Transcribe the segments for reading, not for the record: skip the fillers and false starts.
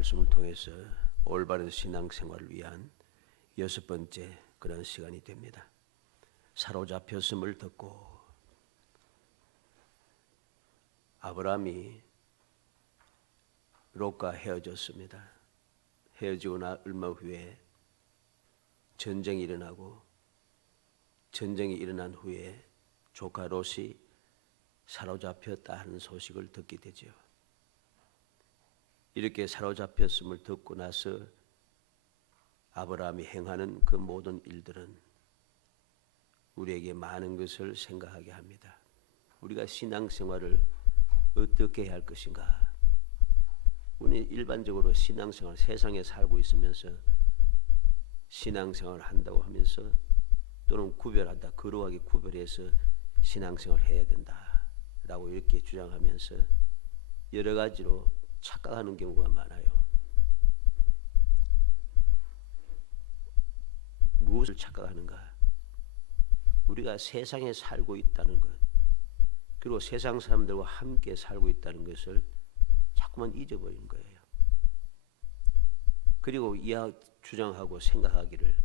말씀을 통해서 올바른 신앙생활을 위한 6번째 그런 시간이 됩니다. 사로잡혔음을 듣고 아브라함이 롯과 헤어졌습니다. 헤어지고 나 얼마 후에 전쟁이 일어나고 전쟁이 일어난 후에 조카 롯이 사로잡혔다 하는 소식을 듣게 되죠. 이렇게 사로잡혔음을 듣고 나서 아브라함이 행하는 그 모든 일들은 우리에게 많은 것을 생각하게 합니다. 우리가 신앙생활을 어떻게 해야 할 것인가? 우리 일반적으로 신앙생활, 세상에 살고 있으면서 신앙생활을 한다고 하면서 또는 구별한다, 거룩하게 구별해서 신앙생활을 해야 된다라고 이렇게 주장하면서 여러 가지로 착각하는 경우가 많아요. 무엇을 착각하는가? 우리가 세상에 살고 있다는 것, 그리고 세상 사람들과 함께 살고 있다는 것을 자꾸만 잊어버리는 거예요. 그리고 주장하고 생각하기를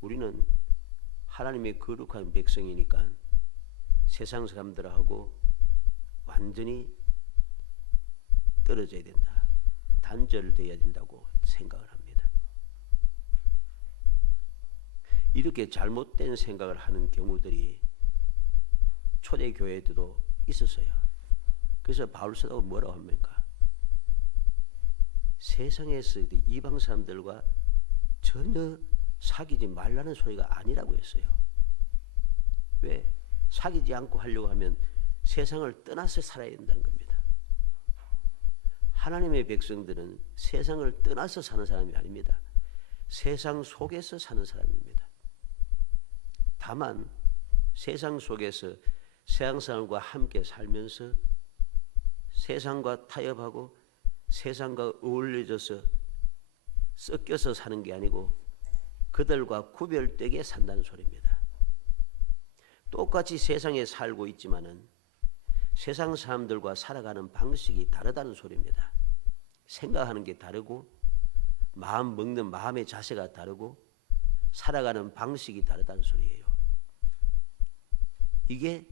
우리는 하나님의 거룩한 백성이니까 세상 사람들하고 완전히 떨어져야 된다, 단절되어야 된다고 생각을 합니다. 이렇게 잘못된 생각을 하는 경우들이 초대교회에도 있었어요. 그래서 바울 사도가 뭐라고 합니까? 세상에서 이방 사람들과 전혀 사귀지 말라는 소리가 아니라고 했어요. 왜? 사귀지 않고 하려고 하면 세상을 떠나서 살아야 된다는 겁니다. 하나님의 백성들은 세상을 떠나서 사는 사람이 아닙니다. 세상 속에서 사는 사람입니다. 다만 세상 속에서 세상 사람과 함께 살면서 세상과 타협하고 세상과 어울려져서 섞여서 사는 게 아니고 그들과 구별되게 산다는 소리입니다. 똑같이 세상에 살고 있지만은 세상 사람들과 살아가는 방식이 다르다는 소리입니다. 생각하는 게 다르고 마음 먹는 마음의 자세가 다르고 살아가는 방식이 다르다는 소리예요. 이게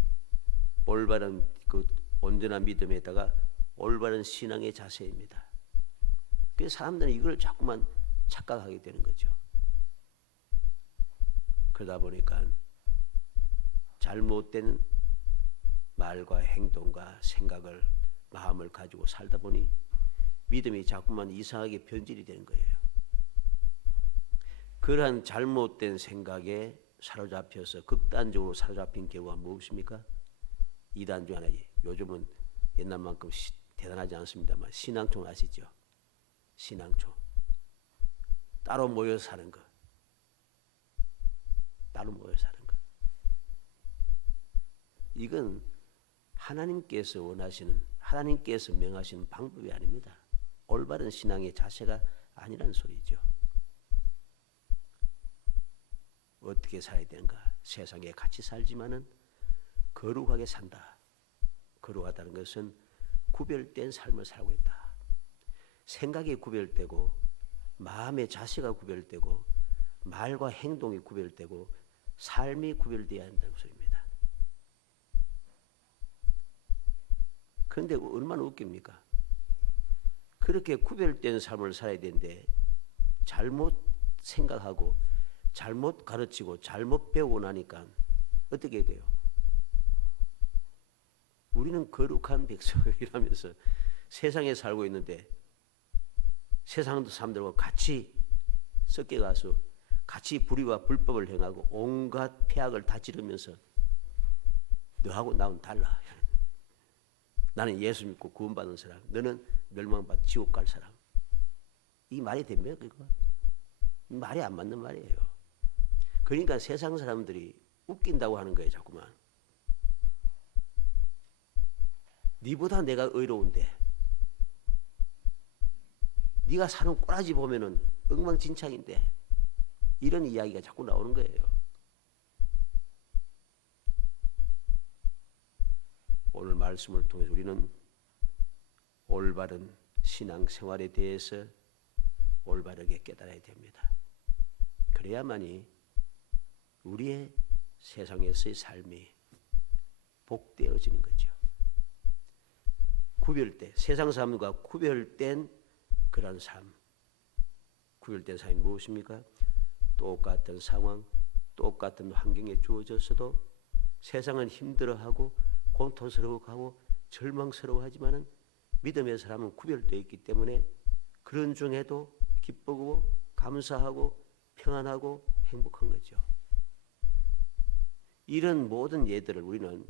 올바른 그 온전한 믿음에다가 올바른 신앙의 자세입니다. 그래서 사람들은 이걸 자꾸만 착각하게 되는 거죠. 그러다 보니까 잘못된 말과 행동과 생각을 마음을 가지고 살다 보니 믿음이 자꾸만 이상하게 변질이 되는 거예요. 그러한 잘못된 생각에 사로잡혀서 극단적으로 사로잡힌 경우가 무엇입니까? 이단 중 하나지. 요즘은 옛날만큼 대단하지 않습니다만 신앙촌 아시죠? 신앙촌. 따로 모여서 사는 것. 따로 모여 사는 것. 이건 하나님께서 원하시는, 하나님께서 명하시는 방법이 아닙니다. 올바른 신앙의 자세가 아니라는 소리죠. 어떻게 살아야 되는가? 세상에 같이 살지만은 거룩하게 산다. 거룩하다는 것은 구별된 삶을 살고 있다. 생각이 구별되고 마음의 자세가 구별되고 말과 행동이 구별되고 삶이 구별되어야 한다는 소리입니다. 그런데 얼마나 웃깁니까? 그렇게 구별된 삶을 살아야 되는데 잘못 생각하고 잘못 가르치고 잘못 배우고 나니까 어떻게 돼요? 우리는 거룩한 백성이라면서 세상에 살고 있는데 세상 사람들과 같이 섞여가서 같이 불의와 불법을 행하고 온갖 폐악을 다 지르면서 너하고 나는 달라. 나는 예수 믿고 구원받은 사람, 너는 멸망받아 지옥 갈 사람. 이 말이 됩니까? 그거? 말이 안 맞는 말이에요. 그러니까 세상 사람들이 웃긴다고 하는 거예요, 자꾸만. 니보다 내가 의로운데 네가 사는 꼬라지 보면은 엉망진창인데 이런 이야기가 자꾸 나오는 거예요. 오늘 말씀을 통해서 우리는 올바른 신앙생활에 대해서 올바르게 깨달아야 됩니다. 그래야만이 우리의 세상에서의 삶이 복되어지는 거죠. 세상 삶과 구별된 그런 삶. 구별된 삶이 무엇입니까? 똑같은 상황, 똑같은 환경에 주어졌어도 세상은 힘들어하고 고통스러워하고 절망스러워하지만은 믿음의 사람은 구별되어 있기 때문에 그런 중에도 기쁘고 감사하고 평안하고 행복한 거죠. 이런 모든 예들을 우리는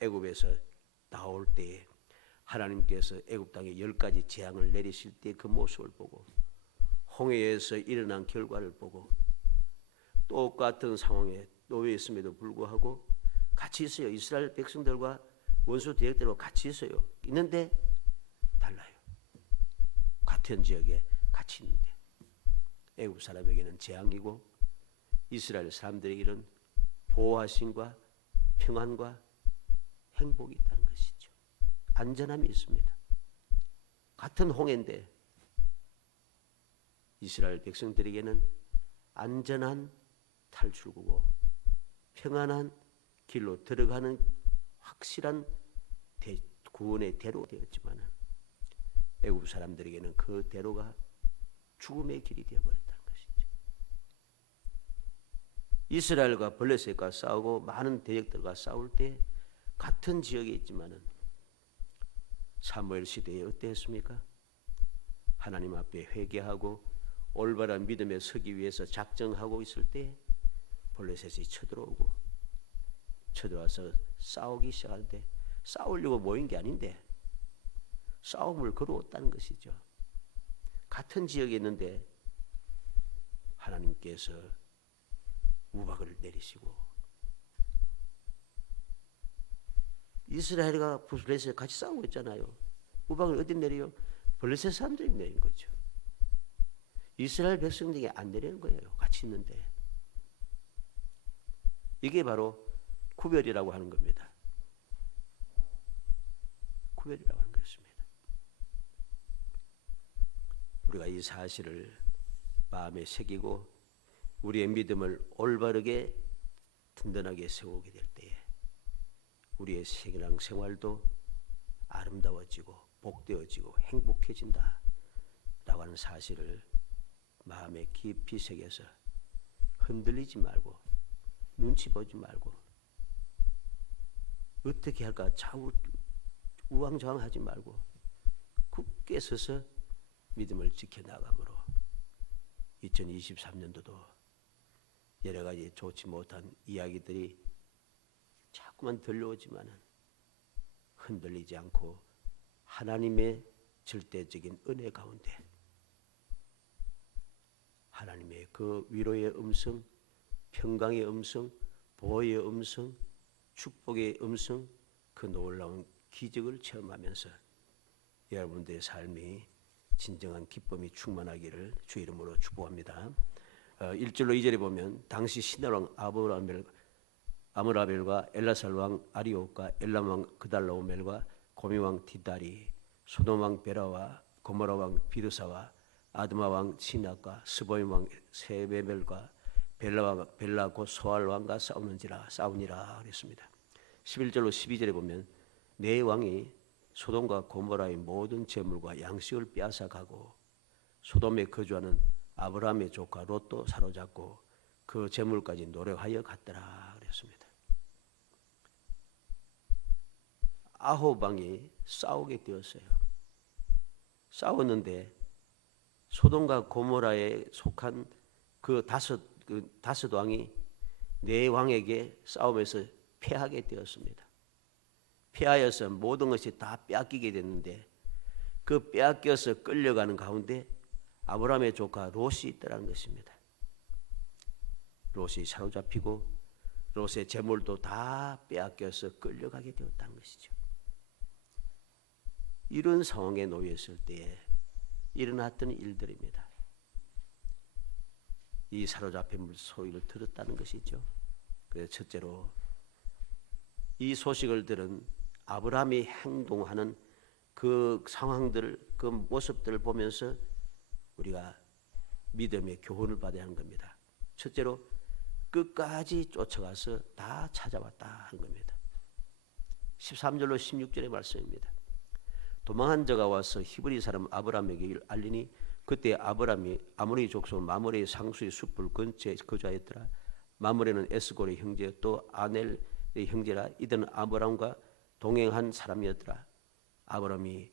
애굽에서 나올 때에 하나님께서 애굽 땅에 10가지 재앙을 내리실 때 그 모습을 보고 홍해에서 일어난 결과를 보고 똑같은 상황에 놓여 있음에도 불구하고 같이 있어요. 이스라엘 백성들과 원수 대적들과 같이 있어요. 있는데 달라요. 같은 지역에 같이 있는데 애굽 사람에게는 재앙이고 이스라엘 사람들에게는 보호하심과 평안과 행복이 있다는 것이죠. 안전함이 있습니다. 같은 홍해인데 이스라엘 백성들에게는 안전한 탈출구고 평안한 길로 들어가는 확실한 구원의 대로 되었지만 애굽 사람들에게는 그 대로가 죽음의 길이 되어버렸다는 것이죠. 이스라엘과 블레셋과 싸우고 많은 대적들과 싸울 때 같은 지역에 있지만은 사무엘 시대에 어땠습니까? 하나님 앞에 회개하고 올바른 믿음에 서기 위해서 작정하고 있을 때 블레셋이 쳐들어와서 싸우기 시작하는데 싸우려고 모인 게 아닌데 싸움을 걸어왔다는 것이죠. 같은 지역에 있는데 하나님께서 우박을 내리시고 이스라엘과 블레셋 같이 싸우고 있잖아요. 우박을 어디 내려요? 블레셋 사람들이 내린 거죠. 이스라엘 백성들에게 안 내리는 거예요. 같이 있는데. 이게 바로 구별이라고 하는 겁니다. 구별이라고 하는 것입니다. 우리가 이 사실을 마음에 새기고 우리의 믿음을 올바르게 든든하게 세우게 될 때에 우리의 신앙 생활도 아름다워지고 복되어지고 행복해진다 라고 하는 사실을 마음에 깊이 새겨서 흔들리지 말고 눈치 보지 말고 어떻게 할까 우왕좌왕하지 말고 굳게 서서 믿음을 지켜나감으로 2023년도도 여러 가지 좋지 못한 이야기들이 자꾸만 들려오지만 흔들리지 않고 하나님의 절대적인 은혜 가운데 하나님의 그 위로의 음성, 평강의 음성, 보호의 음성, 축복의 음성, 그 놀라운 기적을 체험하면서 여러분들의 삶이 진정한 기쁨이 충만하기를 주 이름으로 축복합니다. 1절로 2절에 보면 당시 신나왕 아므라벨과 엘라살 왕 아리옥과 엘람 왕 그달라오멜과 고미왕 디달이 소돔왕 베라와 고모라 왕 비르사와 아드마 왕 시낙과 스보임 왕 세베멜과 벨라 곧 소알 왕과 싸우니라 그랬습니다. 11절로 12절에 보면 네 왕이 소돔과 고모라의 모든 재물과 양식을 빼앗아가고 소돔에 거주하는 아브라함의 조카 롯도 사로잡고 그 재물까지 노력하여 갔더라 그랬습니다. 아홉 왕이 싸우게 되었어요. 싸웠는데 소돔과 고모라에 속한 그 다섯 왕이 네 왕에게 싸움에서 패하게 되었습니다. 패하여서 모든 것이 다 빼앗기게 됐는데 그 빼앗겨서 끌려가는 가운데 아브라함의 조카 롯이 있더라는 것입니다. 롯이 사로잡히고 롯의 재물도 다 빼앗겨서 끌려가게 되었다는 것이죠. 이런 상황에 놓였을 때에 일어났던 일들입니다. 이 사로잡힌 소리를 들었다는 것이죠. 그래서 첫째로 이 소식을 들은 아브라함이 행동하는 그 상황들을, 그 모습들을 보면서 우리가 믿음의 교훈을 받아야 하는 겁니다. 첫째로 끝까지 쫓아가서 다 찾아왔다 하는 겁니다. 13절로 16절의 말씀입니다. 도망한 자가 와서 히브리 사람 아브라함에게 이를 알리니 그때 아브라함이 아모리 족속 마므레의 상수의 숲을 근처에 거주하였더라. 마므레는 에스골의 형제 또 아넬의 형제라. 이들은 아브라함과 동행한 사람이었더라. 아브라함이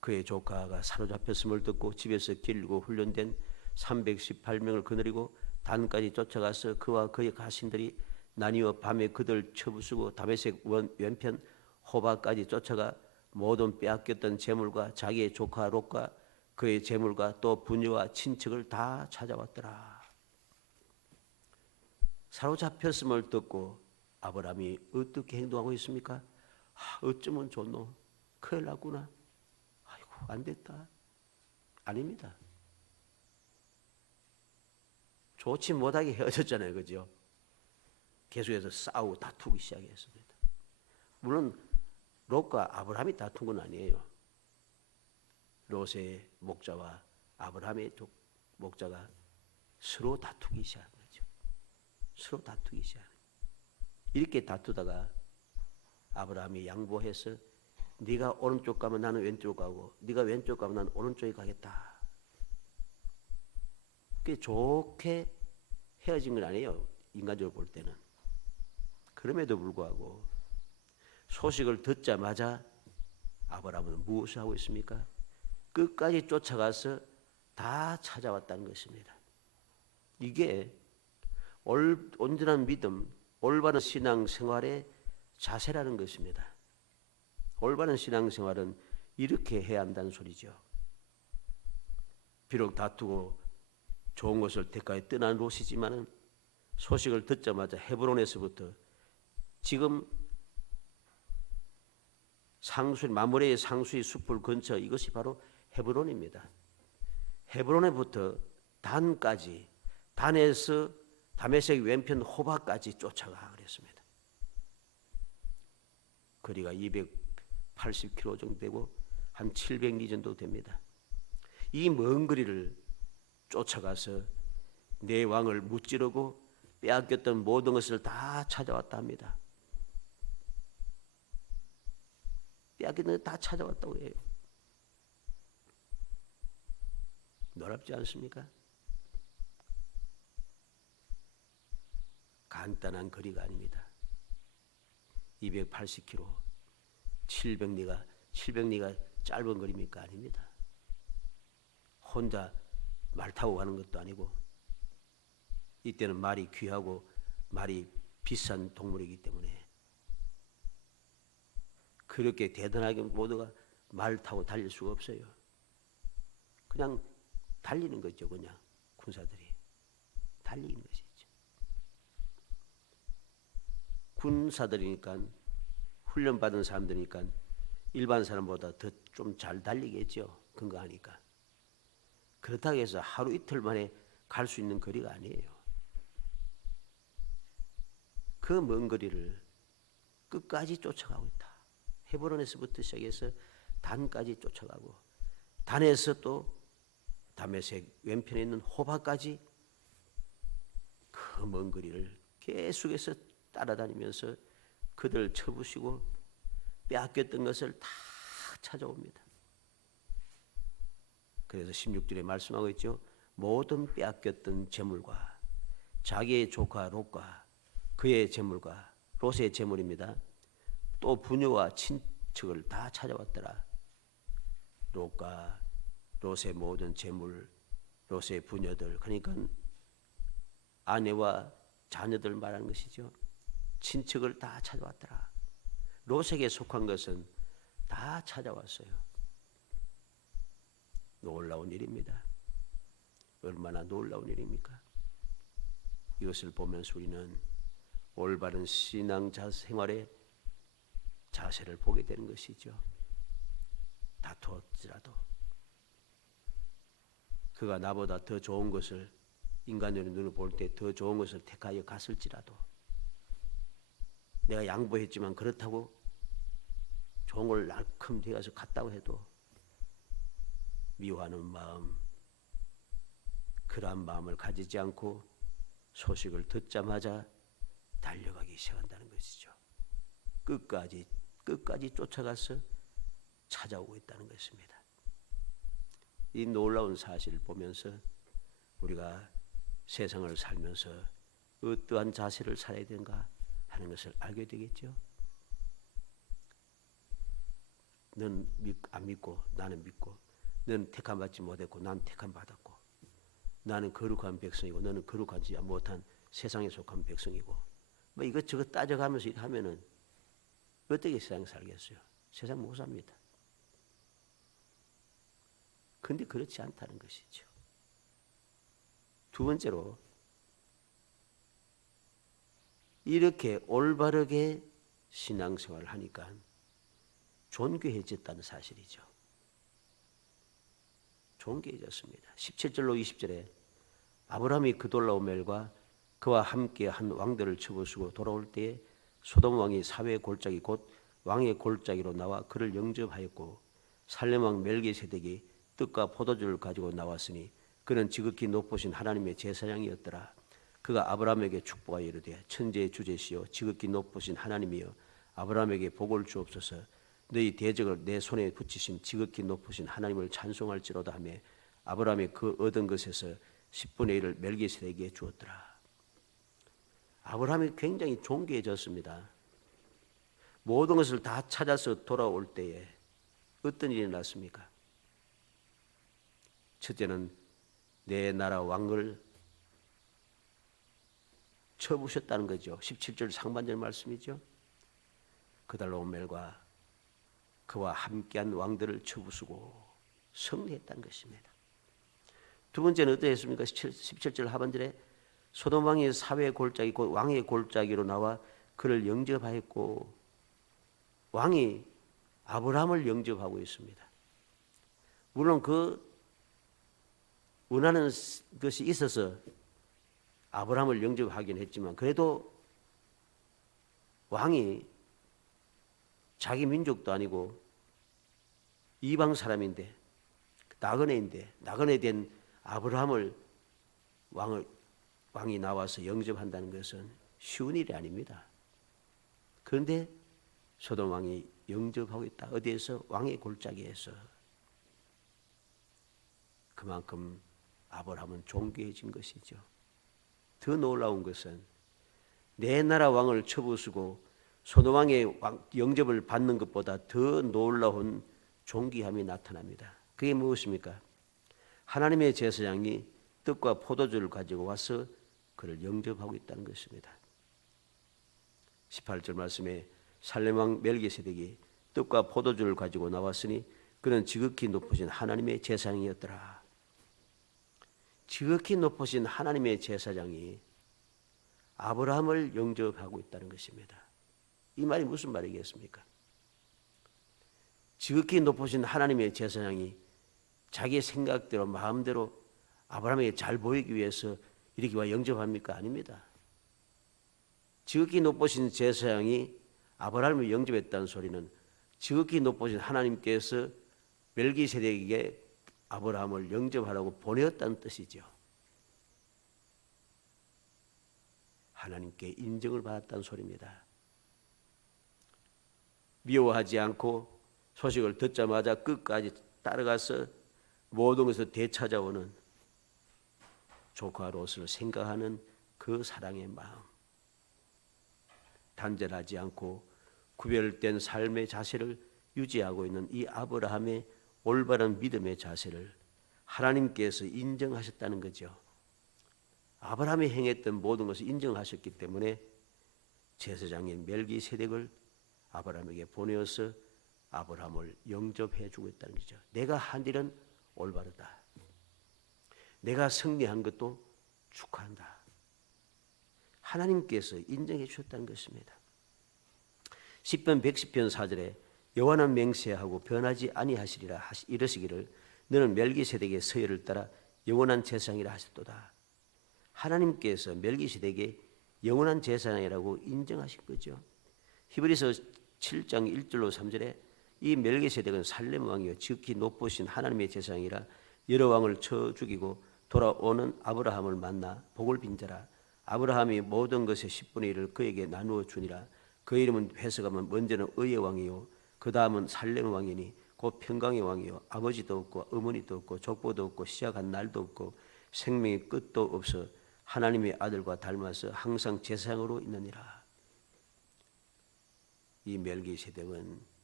그의 조카가 사로잡혔음을 듣고 집에서 길고 훈련된 318명을 거느리고 단까지 쫓아가서 그와 그의 가신들이 나뉘어 밤에 그들 쳐부수고 다메섹 왼편 호바까지 쫓아가 모든 빼앗겼던 재물과 자기의 조카 롯과 그의 재물과 또 부녀와 친척을 다 찾아왔더라. 사로잡혔음을 듣고 아브라함이 어떻게 행동하고 있습니까? 어쩌면 좋노? 큰일 났구나. 아이고 안 됐다. 아닙니다. 좋지 못하게 헤어졌잖아요. 그죠? 계속해서 싸우고 다투기 시작했습니다. 물론 롯과 아브라함이 다툰 건 아니에요. 롯의 목자와 아브라함의 목자가 서로 다투기 시작한 거죠. 서로 다투기 시작한 거죠. 이렇게 다투다가 아브라함이 양보해서 네가 오른쪽 가면 나는 왼쪽 가고 네가 왼쪽 가면 나는 오른쪽에 가겠다. 그게 좋게 헤어진 건 아니에요. 인간적으로 볼 때는. 그럼에도 불구하고 소식을 듣자마자 아브라함은 무엇을 하고 있습니까? 끝까지 쫓아가서 다 찾아왔다는 것입니다. 이게 온전한 믿음, 올바른 신앙생활의 자세라는 것입니다. 올바른 신앙생활은 이렇게 해야 한다는 소리죠. 비록 다투고 좋은 것을 대가에 떠난 롯이지만은 소식을 듣자마자 헤브론에서부터 지금 마므레의 상수의 숲을 근처, 이것이 바로 헤브론입니다. 헤브론에부터 단까지, 단에서 다메섹 왼편 호바까지 쫓아가 그랬습니다. 거리가 280km 정도 되고 한 700리 정도 됩니다. 이 먼 거리를 쫓아가서 내 왕을 무찌르고 빼앗겼던 모든 것을 다 찾아왔다 합니다. 빼앗겼던 것 다 찾아왔다고 해요. 놀랍지 않습니까? 간단한 거리가 아닙니다. 280km, 700리가 짧은 거리입니까? 아닙니다. 혼자 말 타고 가는 것도 아니고, 이때는 말이 귀하고 말이 비싼 동물이기 때문에 그렇게 대단하게 모두가 말 타고 달릴 수가 없어요. 그냥 달리는 거죠. 그냥 군사들이 달리는 것이죠. 군사들이니까, 훈련받은 사람들이니까 일반 사람보다 더 좀 잘 달리겠죠. 건강하니까. 그렇다고 해서 하루 이틀 만에 갈 수 있는 거리가 아니에요. 그 먼 거리를 끝까지 쫓아가고 있다. 헤브론에서부터 시작해서 단까지 쫓아가고, 단에서 또 다메섹 왼편에 있는 호바까지 그 먼 거리를 계속해서 따라다니면서 그들 쳐부시고 빼앗겼던 것을 다 찾아옵니다. 그래서 16절에 말씀하고 있죠. 모든 빼앗겼던 재물과 자기의 조카 롯과 그의 재물과 롯의 재물입니다. 또 부녀와 친척을 다 찾아왔더라. 롯과 롯의 모든 재물, 롯의 부녀들, 그러니까 아내와 자녀들 말하는 것이죠. 친척을 다 찾아왔더라. 롯에게 속한 것은 다 찾아왔어요. 놀라운 일입니다. 얼마나 놀라운 일입니까? 이것을 보면서 우리는 올바른 신앙 생활의 자세를 보게 되는 것이죠. 다투었지라도, 그가 나보다 더 좋은 것을, 인간적인 눈으로 볼 때 더 좋은 것을 택하여 갔을지라도, 내가 양보했지만 그렇다고 종을 날큼 되어서 갔다고 해도 미워하는 마음, 그러한 마음을 가지지 않고 소식을 듣자마자 달려가기 시작한다는 것이죠. 끝까지 쫓아가서 찾아오고 있다는 것입니다. 이 놀라운 사실을 보면서 우리가 세상을 살면서 어떠한 자세를 살아야 되는가 하는 것을 알게 되겠죠. 넌 안 믿고 나는 믿고, 너는 택함받지 못했고 난 택함받았고, 나는 거룩한 백성이고 너는 거룩하지 못한 세상에 속한 백성이고, 뭐 이것저것 따져가면서 하면은 어떻게 세상에 살겠어요? 세상 못 삽니다. 그런데 그렇지 않다는 것이죠. 두 번째로, 이렇게 올바르게 신앙생활을 하니까 존귀해졌다는 사실이죠. 존귀해졌습니다. 17절로 20절에 아브라함이 그돌라오멜과 그와 함께 한 왕들을 쳐부수고 돌아올 때에 소돔 왕이 사회 골짜기 곧 왕의 골짜기로 나와 그를 영접하였고, 살렘 왕 멜기세덱이 떡과 포도주를 가지고 나왔으니 그는 지극히 높으신 하나님의 제사장이었더라. 그가 아브라함에게 축복하여 이르되, 천지의 주제시여 지극히 높으신 하나님이여 아브라함에게 복을 주옵소서. 너희 대적을 내 손에 붙이신 지극히 높으신 하나님을 찬송할지로다 하며 아브라함이 그 얻은 것에서 10분의 1을 멜기세덱에게 주었더라. 아브라함이 굉장히 존귀해졌습니다. 모든 것을 다 찾아서 돌아올 때에 어떤 일이 났습니까? 첫째는 내 나라 왕을 쳐부셨다는 거죠. 17절 상반절 말씀이죠. 그달라오멜과 그와 함께한 왕들을 쳐부수고 승리했다는 것입니다. 두 번째는 어떠했습니까? 17절 하반절에 소돔 왕의 사회 골짜기 곧 왕의 골짜기로 나와 그를 영접하였고, 왕이 아브라함을 영접하고 있습니다. 물론 그 원하는 것이 있어서 아브라함을 영접하긴 했지만, 그래도 왕이 자기 민족도 아니고 이방 사람인데, 나그네에 된 아브라함을 왕이 나와서 영접한다는 것은 쉬운 일이 아닙니다. 그런데 소돔 왕이 영접하고 있다. 어디에서? 왕의 골짜기에서. 그만큼 아브라함은 존귀해진 것이죠. 더 놀라운 것은 내 나라 왕을 쳐부수고 소돔 왕의 영접을 받는 것보다 더 놀라운 존귀함이 나타납니다. 그게 무엇입니까? 하나님의 제사장이 떡과 포도주를 가지고 와서 그를 영접하고 있다는 것입니다. 18절 말씀에 살렘 왕 멜기세덱이 떡과 포도주를 가지고 나왔으니 그는 지극히 높으신 하나님의 제사장이었더라. 지극히 높으신 하나님의 제사장이 아브라함을 영접하고 있다는 것입니다. 이 말이 무슨 말이겠습니까? 지극히 높으신 하나님의 제사장이 자기의 생각대로 마음대로 아브라함에게 잘 보이기 위해서 이렇게 와 영접합니까? 아닙니다. 지극히 높으신 제사장이 아브라함을 영접했다는 소리는 지극히 높으신 하나님께서 멜기세덱에게 아브라함을 영접하라고 보내었다는 뜻이죠. 하나님께 인정을 받았다는 소리입니다. 미워하지 않고 소식을 듣자마자 끝까지 따라가서 모든 것을 되찾아오는 조카 롯을 생각하는 그 사랑의 마음, 단절하지 않고 구별된 삶의 자세를 유지하고 있는 이 아브라함의 올바른 믿음의 자세를 하나님께서 인정하셨다는 거죠. 아브라함이 행했던 모든 것을 인정하셨기 때문에 제사장인 멜기세덱을 아브라함에게 보내어서 아브라함을 영접해 주고 있다는 거죠. 내가 한 일은 올바르다. 내가 승리한 것도 축하한다. 하나님께서 인정해 주셨다는 것입니다. 시편 110편 4절에 여호와는 맹세하고 변하지 아니하시리라 이르시기를 너는 멜기세덱의 서열을 따라 영원한 제사장이라 하셨도다. 하나님께서 멜기세덱의 영원한 제사장이라고 인정하신 거죠. 히브리서 7장 1절로 3절에 이 멜기세덱은 살렘 왕이요 지극히 높으신 하나님의 제사장이라 여러 왕을 쳐 죽이고 돌아오는 아브라함을 만나 복을 빈자라. 아브라함이 모든 것의 10분의 1을 그에게 나누어 주니라. 그 이름은 해석하면 먼저는 의의 왕이요 그 다음은 살렘 왕이니 곧 평강의 왕이요 아버지도 없고 어머니도 없고 족보도 없고 시작한 날도 없고 생명의 끝도 없어 하나님의 아들과 닮아서 항상 제사장으로 있느니라. 이 멜기세덱은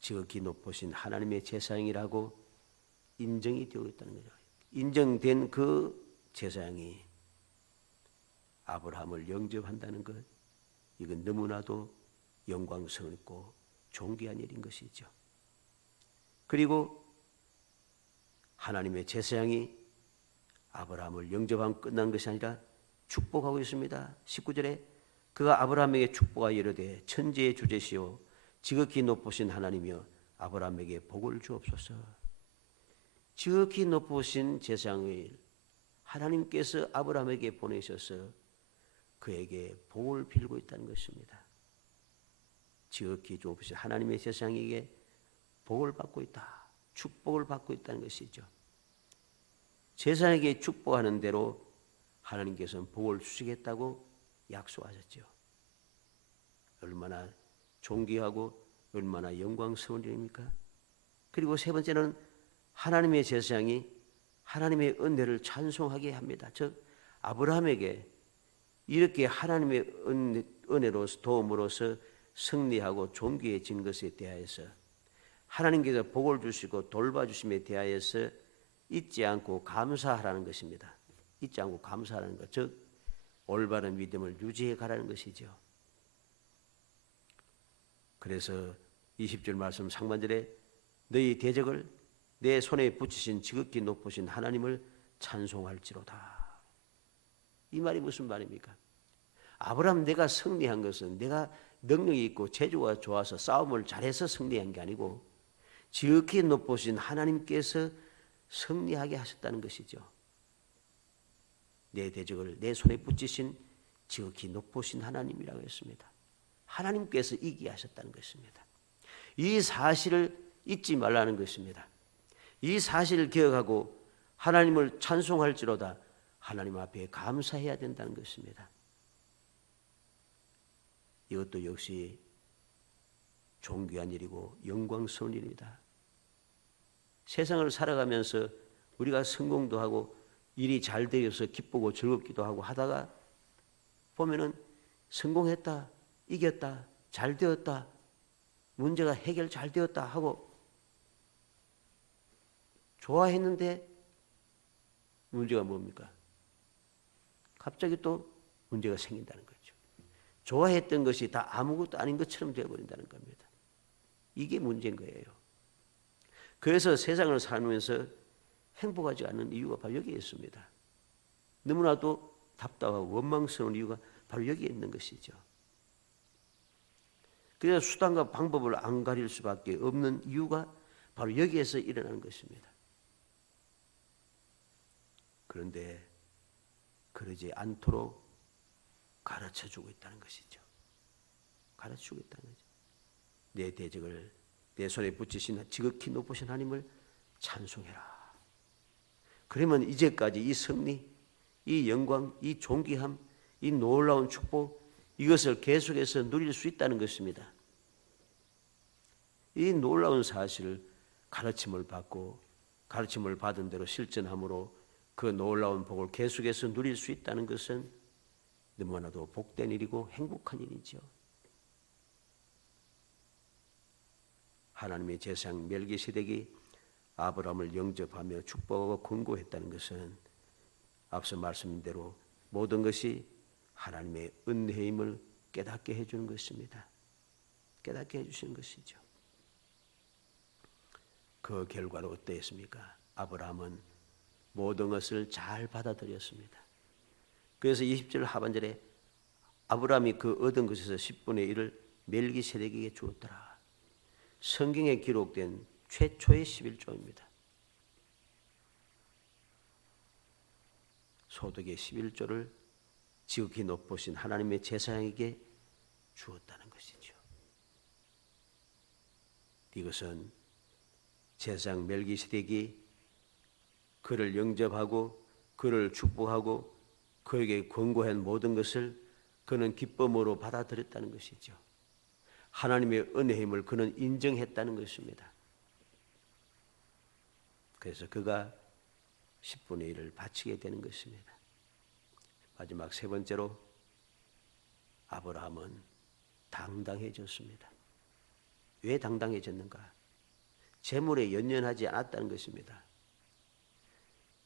지극히 높으신 하나님의 제사장이라고 인정이 되어 있다는 거죠. 인정된 그 제사장이 아브라함을 영접한다는 것, 이건 너무나도 영광스럽고 존귀한 일인 것이죠. 그리고 하나님의 제사장이 아브라함을 영접하면 끝난 것이 아니라 축복하고 있습니다. 19절에 그가 아브라함에게 축복하여 이르되 천지의 주제시오 지극히 높으신 하나님이여 아브라함에게 복을 주옵소서. 지극히 높으신 제사장을 하나님께서 아브라함에게 보내셔서 그에게 복을 빌고 있다는 것입니다. 지극히 높으신 하나님의 제사장에게 복을 받고 있다. 축복을 받고 있다는 것이죠. 제사장에게 축복하는 대로 하나님께서는 복을 주시겠다고 약속하셨죠. 얼마나 존귀하고 얼마나 영광스러운 일입니까? 그리고 세 번째는 하나님의 제사장이 하나님의 은혜를 찬송하게 합니다. 즉 아브라함에게 이렇게 하나님의 은혜로서 도움으로서 승리하고 존귀해진 것에 대하여서 하나님께서 복을 주시고 돌봐주심에 대하여서 잊지 않고 감사하라는 것입니다. 잊지 않고 감사하라는 것, 즉 올바른 믿음을 유지해 가라는 것이죠. 그래서 20절 말씀 상반절에 너희 대적을 내 손에 붙이신 지극히 높으신 하나님을 찬송할지로다. 이 말이 무슨 말입니까? 아브라함 내가 승리한 것은 내가 능력이 있고 재주가 좋아서 싸움을 잘해서 승리한 게 아니고 지극히 높으신 하나님께서 승리하게 하셨다는 것이죠. 내 대적을 내 손에 붙이신 지극히 높으신 하나님이라고 했습니다. 하나님께서 이기게 하셨다는 것입니다. 이 사실을 잊지 말라는 것입니다. 이 사실을 기억하고 하나님을 찬송할지로다 하나님 앞에 감사해야 된다는 것입니다. 이것도 역시 존귀한 일이고 영광스러운 일입니다. 세상을 살아가면서 우리가 성공도 하고 일이 잘 되어서 기쁘고 즐겁기도 하고 하다가 보면은 성공했다, 이겼다, 잘 되었다, 문제가 해결 잘 되었다 하고 좋아했는데 문제가 뭡니까? 갑자기 또 문제가 생긴다는 거죠. 좋아했던 것이 다 아무것도 아닌 것처럼 되어버린다는 겁니다. 이게 문제인 거예요. 그래서 세상을 살면서 행복하지 않은 이유가 바로 여기에 있습니다. 너무나도 답답하고 원망스러운 이유가 바로 여기에 있는 것이죠. 그래서 수단과 방법을 안 가릴 수밖에 없는 이유가 바로 여기에서 일어나는 것입니다. 그런데 그러지 않도록 가르쳐주고 있다는 것이죠. 가르쳐주고 있다는 거죠. 내 대적을 내 손에 붙이신 지극히 높으신 하나님을 찬송해라. 그러면 이제까지 이 승리, 이 영광, 이 존귀함, 이 놀라운 축복 이것을 계속해서 누릴 수 있다는 것입니다. 이 놀라운 사실을 가르침을 받고 가르침을 받은 대로 실천함으로 그 놀라운 복을 계속해서 누릴 수 있다는 것은 너무나도 복된 일이고 행복한 일이죠. 하나님의 제사장 멜기세덱이 아브라함을 영접하며 축복하고 권고했다는 것은 앞서 말씀드린 대로 모든 것이 하나님의 은혜임을 깨닫게 해주는 것입니다. 깨닫게 해주시는 것이죠. 그 결과로 어떠했습니까? 아브라함은 모든 것을 잘 받아들였습니다. 그래서 20절 하반절에 아브라함이 그 얻은 것에서 10분의 1을 멜기세덱에게 주었더라. 성경에 기록된 최초의 11조입니다. 소득의 11조를 지극히 높으신 하나님의 제사장에게 주었다는 것이죠. 이것은 제사장 멜기세덱이 그를 영접하고 그를 축복하고 그에게 권고한 모든 것을 그는 기쁨으로 받아들였다는 것이죠. 하나님의 은혜의 힘을 그는 인정했다는 것입니다. 그래서 그가 10분의 1을 바치게 되는 것입니다. 마지막 세 번째로 아브라함은 당당해졌습니다. 왜 당당해졌는가? 재물에 연연하지 않았다는 것입니다.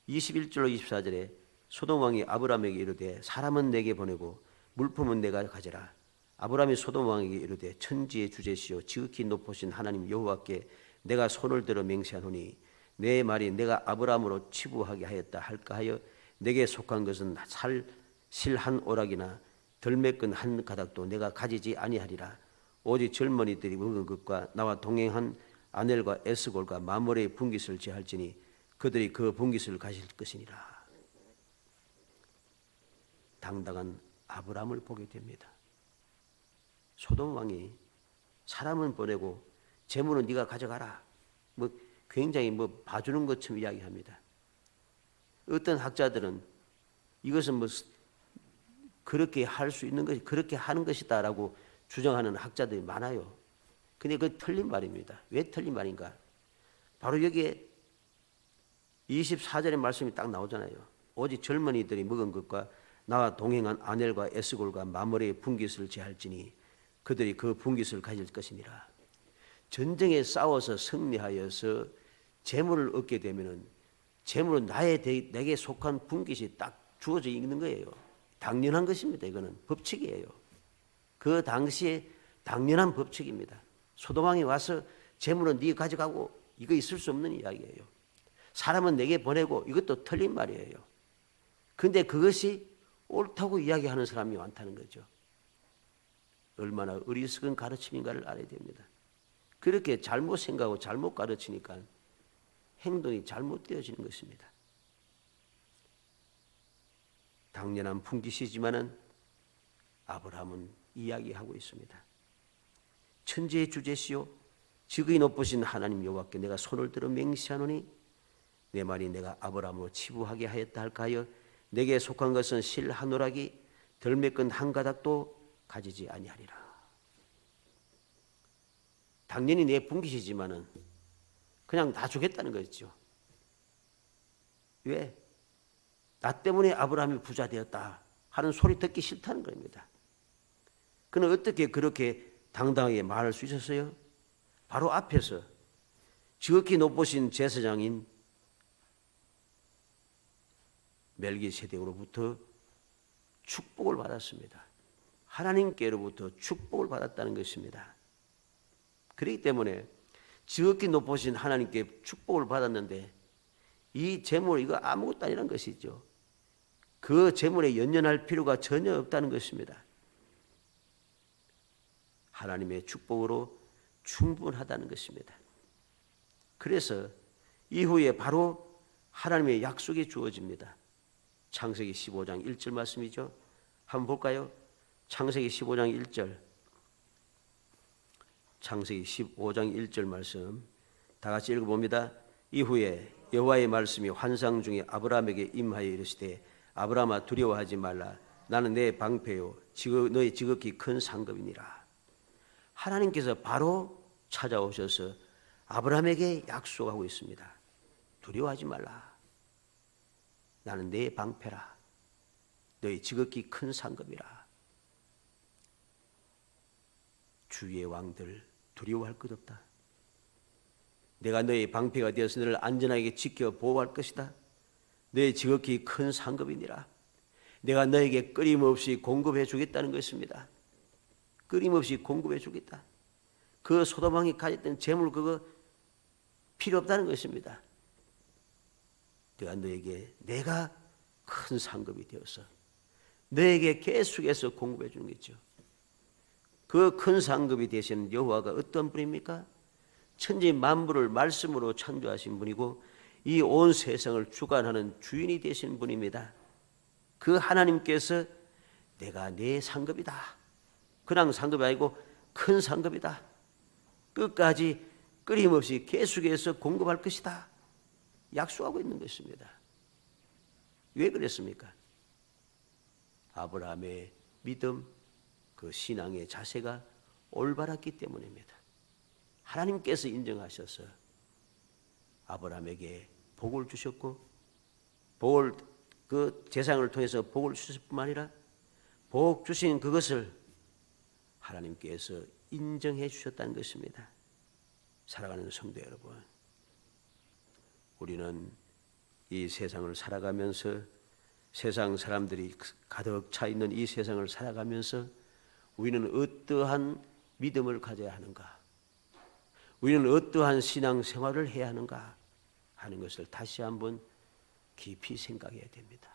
21절로 24절에 소돔 왕이 아브라함에게 이르되 사람은 내게 보내고 물품은 내가 가져라. 아브라함이 소돔 왕에게 이르되 천지의 주제시요 지극히 높으신 하나님 여호와께 내가 손을 들어 맹세하노니 내 말이 내가 아브라함으로 치부하게 하였다 할까 하여 내게 속한 것은 실 한 오락이나 덜매끈 한 가닥도 내가 가지지 아니하리라. 오직 젊은이들이 먹은 것과 나와 동행한 아넬과 에스골과 마므레의 분깃을 제할지니 그들이 그 분깃을 가질 것이니라. 당당한 아브라함을 보게 됩니다. 소돔 왕이 사람은 보내고 재물은 네가 가져가라. 굉장히 봐주는 것처럼 이야기합니다. 어떤 학자들은 이것은 그렇게 할 수 있는 것이 그렇게 하는 것이다라고 주장하는 학자들이 많아요. 근데 그 틀린 말입니다. 왜 틀린 말인가? 바로 여기에 24절의 말씀이 딱 나오잖아요. 오직 젊은이들이 먹은 것과 나와 동행한 아넬과 에스골과 마므레의 분깃을 제할지니 그들이 그 분깃을 가질 것이니라. 전쟁에 싸워서 승리하여서 재물을 얻게 되면은 재물은 내게 속한 분깃이 딱 주어져 있는 거예요. 당연한 것입니다. 이거는 법칙이에요. 그 당시에 당연한 법칙입니다. 소돔 왕이 와서 재물은 네가 가져가고 이거 있을 수 없는 이야기예요. 사람은 내게 보내고 이것도 틀린 말이에요. 근데 그것이 옳다고 이야기하는 사람이 많다는 거죠. 얼마나 어리석은 가르침인가를 알아야 됩니다. 그렇게 잘못 생각하고 잘못 가르치니까 행동이 잘못되어지는 것입니다. 당연한 분깃이지만은 아브라함은 이야기하고 있습니다. 천지의 주제시요 지극히 높으신 하나님 여호와께 내가 손을 들어 맹세하노니 내 말이 내가 아브라함으로 치부하게 하였다 할까 하여 내게 속한 것은 실 한 오락이 덜매끈 한 가닥도 가지지 아니하리라. 당연히 내 분깃이지만은 그냥 다 주겠다는 거죠. 왜? 나 때문에 아브라함이 부자 되었다 하는 소리 듣기 싫다는 겁니다. 그는 어떻게 그렇게 당당하게 말할 수 있었어요? 바로 앞에서 지극히 높으신 제사장인 멜기세덱으로부터 축복을 받았습니다. 하나님께로부터 축복을 받았다는 것입니다. 그렇기 때문에 지극히 높으신 하나님께 축복을 받았는데 이 재물 이거 아무것도 아니라는 것이죠. 그 재물에 연연할 필요가 전혀 없다는 것입니다. 하나님의 축복으로 충분하다는 것입니다. 그래서 이후에 바로 하나님의 약속이 주어집니다. 창세기 15장 1절 말씀이죠. 한번 볼까요? 창세기 15장 1절. 창세기 15장 1절 말씀 다 같이 읽어봅니다. 이후에 여호와의 말씀이 환상 중에 아브라함에게 임하여 이르시되 아브라함아 두려워하지 말라. 나는 내 방패요 너의 지극히 큰 상급이니라. 하나님께서 바로 찾아오셔서 아브라함에게 약속하고 있습니다. 두려워하지 말라. 나는 내 방패라. 너희 지극히 큰 상급이라. 주위의 왕들 두려워할 것 없다. 내가 너의 방패가 되어서 너를 안전하게 지켜 보호할 것이다. 너의 지극히 큰 상급이니라. 내가 너에게 끊임없이 공급해 주겠다는 것입니다. 끊임없이 공급해 주겠다. 그 소돔 왕이 가졌던 재물 그거 필요 없다는 것입니다. 내가 큰 상급이 되어서 너에게 계속해서 공급해 주는 거죠. 그 큰 상급이 되신 여호와가 어떤 분입니까? 천지 만물을 말씀으로 창조하신 분이고 이 온 세상을 주관하는 주인이 되신 분입니다. 그 하나님께서 내가 내 상급이다. 그냥 상급이 아니고 큰 상급이다. 끝까지 끊임없이 계속해서 공급할 것이다. 약속하고 있는 것입니다. 왜 그랬습니까? 아브라함의 믿음, 그 신앙의 자세가 올바랐기 때문입니다. 하나님께서 인정하셔서 아브라함에게 복을 주셨고, 복을 그 제사장을 통해서 복을 주실 뿐만 아니라 복 주신 그것을 하나님께서 인정해 주셨다는 것입니다. 사랑하는 성도 여러분, 우리는 이 세상을 살아가면서, 세상 사람들이 가득 차 있는 이 세상을 살아가면서 우리는 어떠한 믿음을 가져야 하는가, 우리는 어떠한 신앙생활을 해야 하는가 하는 것을 다시 한번 깊이 생각해야 됩니다.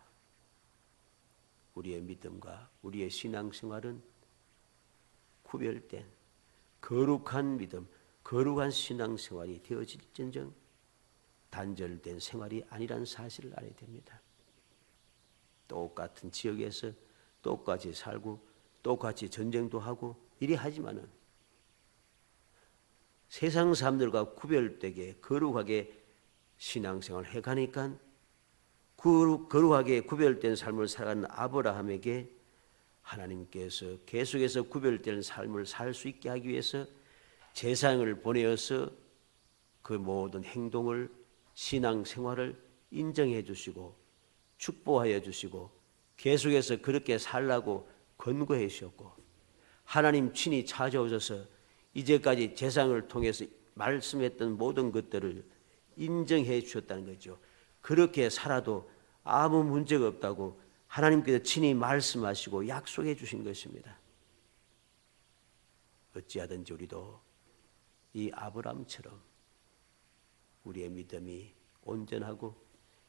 우리의 믿음과 우리의 신앙생활은 구별된 거룩한 믿음, 거룩한 신앙생활이 되어질진정 단절된 생활이 아니라는 사실을 알아야 됩니다. 똑같은 지역에서 똑같이 살고 똑같이 전쟁도 하고 이리 하지만은 세상 사람들과 구별되게 거룩하게 신앙생활을 해가니까 거룩하게 구별된 삶을 살아가는 아브라함에게 하나님께서 계속해서 구별된 삶을 살 수 있게 하기 위해서 제사장을 보내어서 그 모든 행동을, 신앙생활을 인정해 주시고 축복하여 주시고 계속해서 그렇게 살라고 권고해 주셨고, 하나님 친히 찾아오셔서 이제까지 제사장을 통해서 말씀했던 모든 것들을 인정해 주셨다는 거죠. 그렇게 살아도 아무 문제가 없다고 하나님께서 친히 말씀하시고 약속해 주신 것입니다. 어찌하든지 우리도 이 아브라함처럼 우리의 믿음이 온전하고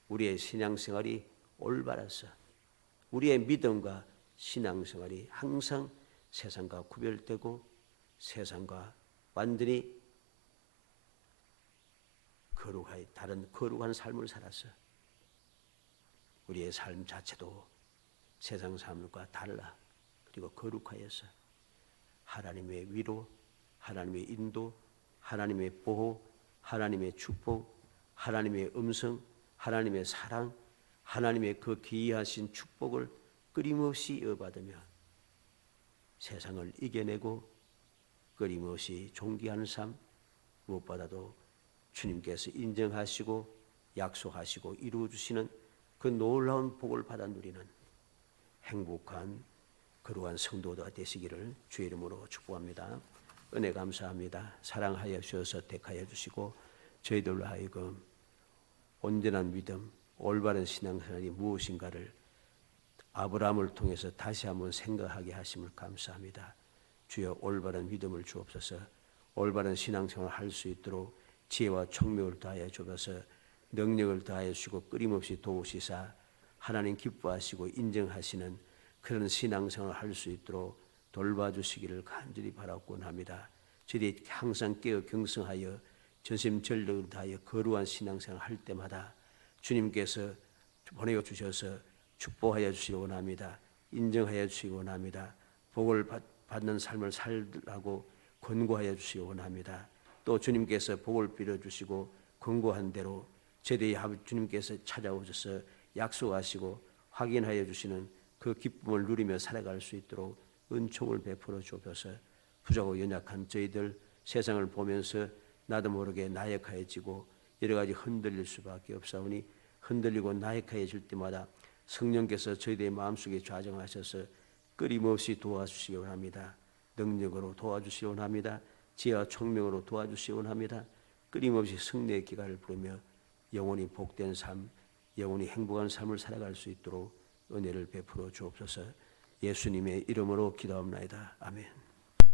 우리의 신앙생활이 올바라서 우리의 믿음과 신앙생활이 항상 세상과 구별되고 세상과 완전히 다른 거룩한 삶을 살아서 우리의 삶 자체도 세상 사람들과 달라 그리고 거룩하여서 하나님의 위로, 하나님의 인도, 하나님의 보호, 하나님의 축복, 하나님의 음성, 하나님의 사랑, 하나님의 그 기이하신 축복을 끊임없이 이어받으며 세상을 이겨내고 끊임없이 존귀하는 삶, 무엇보다도 주님께서 인정하시고 약속하시고 이루어주시는 그 놀라운 복을 받아 누리는 행복한 거룩한 성도가 되시기를 주의 이름으로 축복합니다. 은혜 감사합니다. 사랑하여 주셔서 택하여 주시고 저희들로 하여금 온전한 믿음, 올바른 신앙생활이 무엇인가를 아브라함을 통해서 다시 한번 생각하게 하심을 감사합니다. 주여 올바른 믿음을 주옵소서. 올바른 신앙생활을 할 수 있도록 지혜와 총명을 다하여 주옵소서. 능력을 다하여 주시고 끊임없이 도우시사 하나님 기뻐하시고 인정하시는 그런 신앙생활을 할 수 있도록 돌봐주시기를 간절히 바라곤 합니다. 저희들이 항상 깨어 경성하여 전심전력을 다하여 거룩한 신앙생활을 할 때마다 주님께서 보내어 주셔서 축복하여 주시기 원합니다. 인정하여 주시기 원합니다. 복을 받는 삶을 살라고 권고하여 주시기 원합니다. 또 주님께서 복을 빌어주시고 권고한 대로 저희들이 주님께서 찾아오셔서 약속하시고 확인하여 주시는 그 기쁨을 누리며 살아갈 수 있도록 은총을 베풀어 주옵소서. 부족하고 연약한 저희들 세상을 보면서 나도 모르게 나약해지고 여러 가지 흔들릴 수밖에 없사오니 흔들리고 나약해질 때마다 성령께서 저희들의 마음속에 좌정하셔서 끊임없이 도와주시기 원합니다. 능력으로 도와주시기 원합니다. 지혜와 총명으로 도와주시기 원합니다. 끊임없이 승리의 기가를 부르며 영원히 복된 삶, 영원히 행복한 삶을 살아갈 수 있도록 은혜를 베풀어 주옵소서. 예수님의 이름으로 기도합나이다. 아멘.